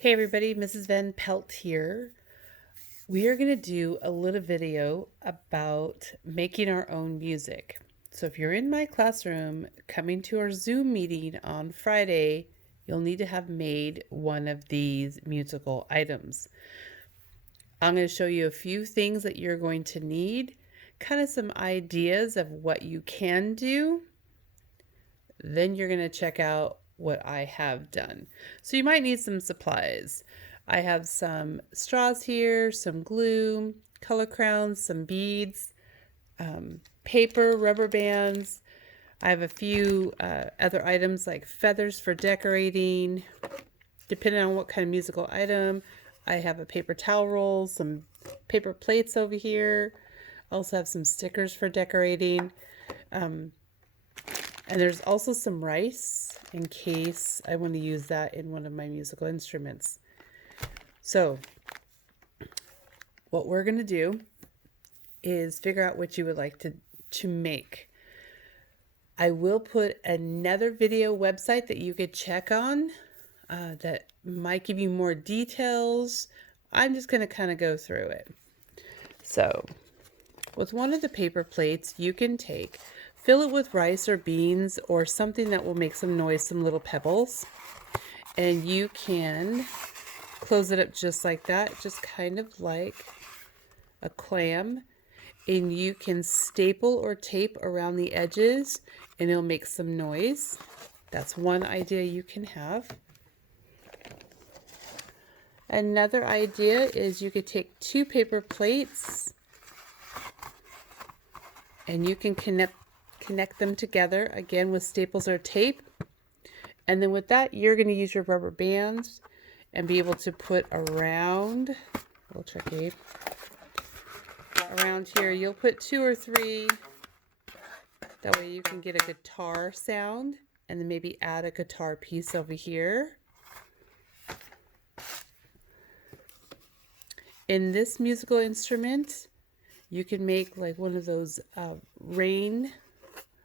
Hey everybody, Mrs. Van Pelt here. We are going to do a little video about making our own music. So if you're in my classroom coming to our Zoom meeting on Friday, you'll need to have made one of these musical items. I'm going to show you a few things that you're going to need, kind of some ideas of what you can do. Then you're going to check out what I have done. So you might need some supplies. I have some straws here, some glue, color crowns, some beads, paper, rubber bands. I have a few other items like feathers for decorating. Depending on what kind of musical item, I have a paper towel roll, some paper plates over here. I also have some stickers for decorating. And there's also some rice in case I want to use that in one of my musical instruments. So what we're going to do is figure out what you would like to make. I will put another video website that you could check on that might give you more details. I'm just going to kind of go through it. So with one of the paper plates, you can fill it with rice or beans or something that will make some noise, some little pebbles. And you can close it up just like that, just kind of like a clam. And you can staple or tape around the edges and it'll make some noise. That's one idea you can have. Another idea is you could take two paper plates and you can connect them together again with staples or tape. And then with that, you're going to use your rubber bands and be able to put around, a little tricky, around here. You'll put 2 or 3. That way you can get a guitar sound and then maybe add a guitar piece over here. In this musical instrument, you can make like one of those rain,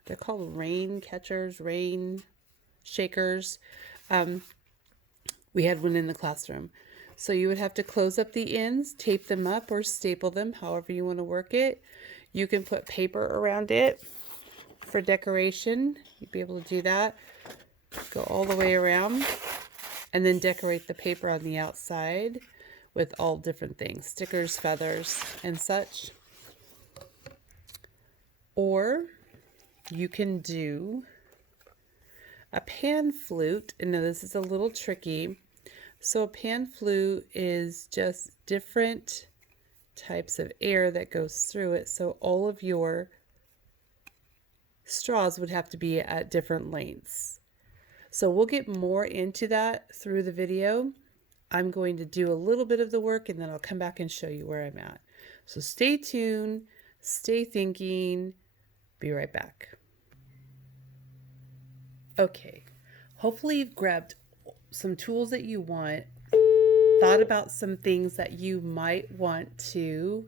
they're called rain catchers, rain shakers. We had one in the classroom. So you would have to close up the ends, tape them up or staple them, however you want to work it. You can put paper around it for decoration. You'd be able to do that. Go all the way around and then decorate the paper on the outside with all different things, stickers, feathers, and such. Or you can do a pan flute. And now this is a little tricky. So a pan flute is just different types of air that goes through it. So all of your straws would have to be at different lengths. So we'll get more into that through the video. I'm going to do a little bit of the work and then I'll come back and show you where I'm at. So stay tuned, stay thinking, be right back. Okay, hopefully you've grabbed some tools that you want, thought about some things that you might want to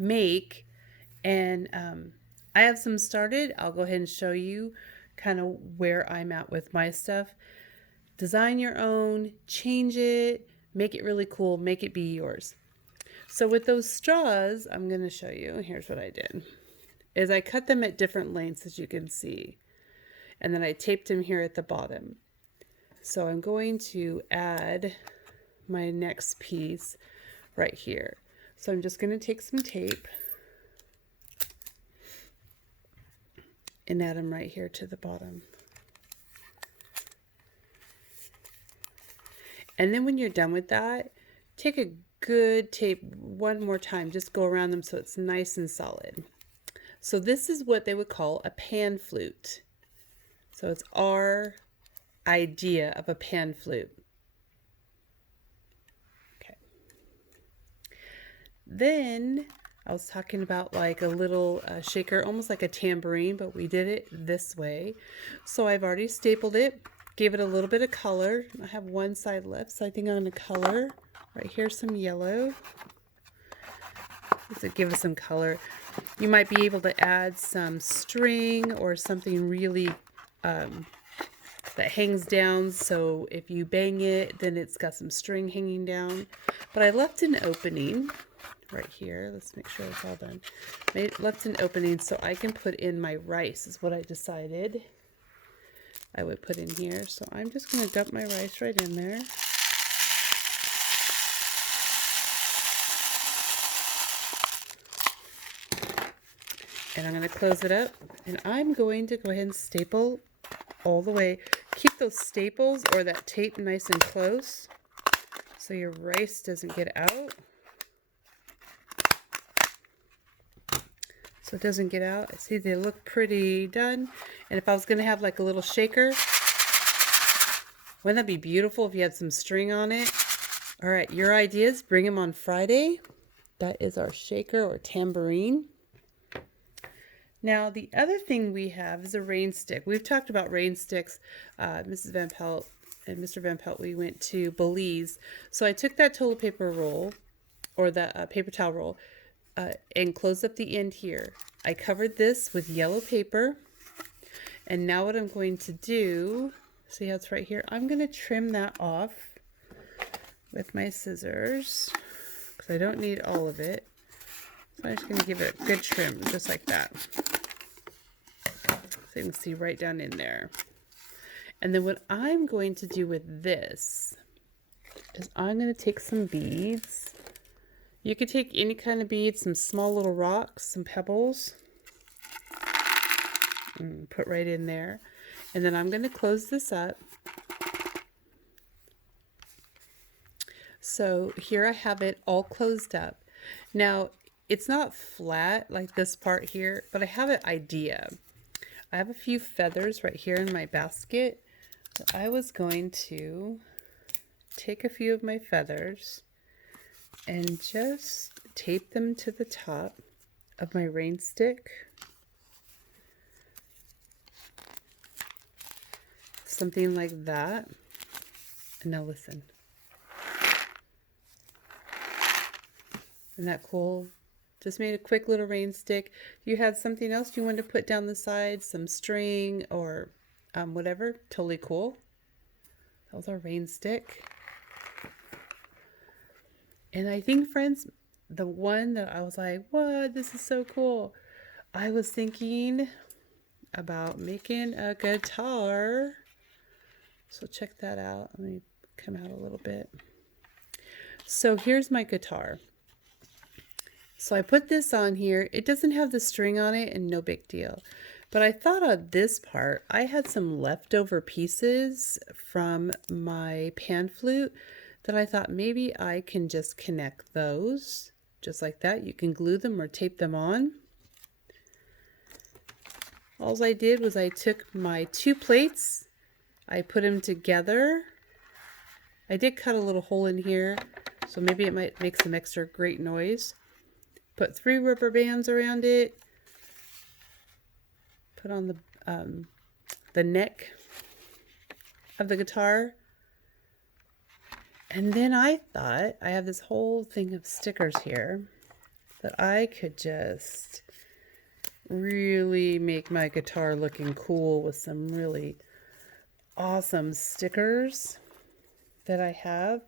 make, and I have some started. I'll go ahead and show you kind of where I'm at with my stuff. Design your own, change it, make it really cool, make it be yours. So with those straws, I'm going to show you, here's what I did, is I cut them at different lengths as you can see. And then I taped them here at the bottom. So I'm going to add my next piece right here. So I'm just going to take some tape and add them right here to the bottom. And then when you're done with that, take a good tape one more time, just go around them so it's nice and solid. So this is what they would call a pan flute. So it's our idea of a pan flute. Okay. Then I was talking about like a little shaker, almost like a tambourine, but we did it this way. So I've already stapled it, gave it a little bit of color. I have one side left, so I think I'm going to color right here some yellow. To give us some color. You might be able to add some string or something really that hangs down, so if you bang it, then it's got some string hanging down. But I left an opening right here. Let's make sure it's all done. Left an opening so I can put in my rice, is what I decided I would put in here. So I'm just going to dump my rice right in there. And I'm going to close it up, and I'm going to go ahead and staple all the way. Keep those staples or that tape nice and close so your rice doesn't get out. So it doesn't get out. I see they look pretty done. And if I was going to have like a little shaker, wouldn't that be beautiful if you had some string on it? All right, your ideas, bring them on Friday. That is our shaker or tambourine. Now, the other thing we have is a rain stick. We've talked about rain sticks. Mrs. Van Pelt and Mr. Van Pelt, we went to Belize. So I took that toilet paper roll, or that paper towel roll, and closed up the end here. I covered this with yellow paper. And now what I'm going to do, see how it's right here? I'm going to trim that off with my scissors, because I don't need all of it. So I'm just going to give it a good trim, just like that. So you can see right down in there. And then what I'm going to do with this is I'm going to take some beads. You could take any kind of beads, some small little rocks, some pebbles, and put right in there. And then I'm going to close this up. So here I have it all closed up. Now, it's not flat like this part here, but I have an idea. I have a few feathers right here in my basket. So I was going to take a few of my feathers and just tape them to the top of my rain stick. Something like that. And now listen. Isn't that cool? Just made a quick little rain stick. You had something else you wanted to put down the side, some string or whatever, totally cool. That was our rain stick. And I think, friends, the one that I was like, what, this is so cool. I was thinking about making a guitar. So check that out. Let me come out a little bit. So here's my guitar. So I put this on here. It doesn't have the string on it, and no big deal. But I thought of this part. I had some leftover pieces from my pan flute that I thought maybe I can just connect those. Just like that. You can glue them or tape them on. All I did was I took my 2 plates. I put them together. I did cut a little hole in here, so maybe it might make some extra great noise. Put 3 rubber bands around it. Put on the neck of the guitar. And then I thought, I have this whole thing of stickers here that I could just really make my guitar looking cool with some really awesome stickers that I have.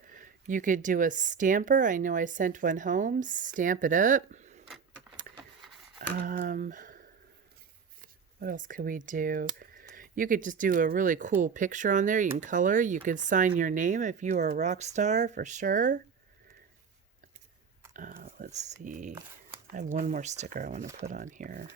You could do a stamper. I know I sent one home. Stamp it up. What else could we do? You could just do a really cool picture on there. You can color. You could sign your name if you are a rock star for sure. Let's see. I have one more sticker I want to put on here.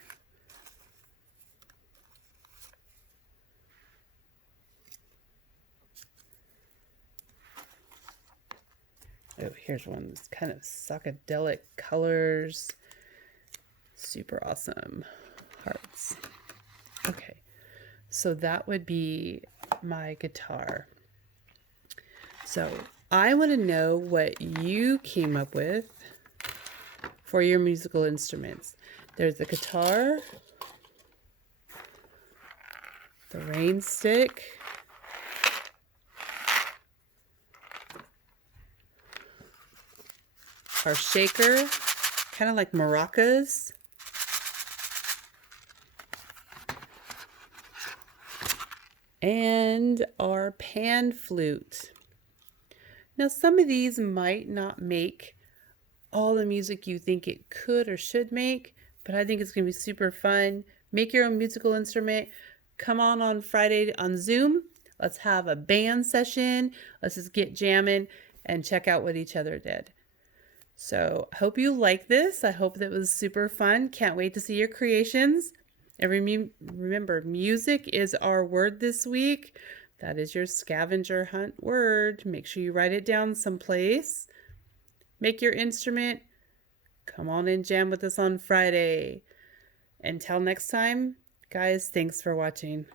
Oh, here's one that's kind of psychedelic colors. Super awesome. Hearts. Okay, so that would be my guitar. So I want to know what you came up with for your musical instruments. There's the guitar, the rain stick, our shaker, kind of like maracas. and our pan flute. Now, some of these might not make all the music you think it could or should make, but I think it's going to be super fun. Make your own musical instrument. Come on Friday on Zoom. Let's have a band session. Let's just get jamming and check out what each other did. So I hope you like this. I hope that was super fun. Can't wait to see your creations. And remember, music is our word this week. That is your scavenger hunt word. Make sure you write it down someplace. Make your instrument. Come on and jam with us on Friday. Until next time, guys, thanks for watching.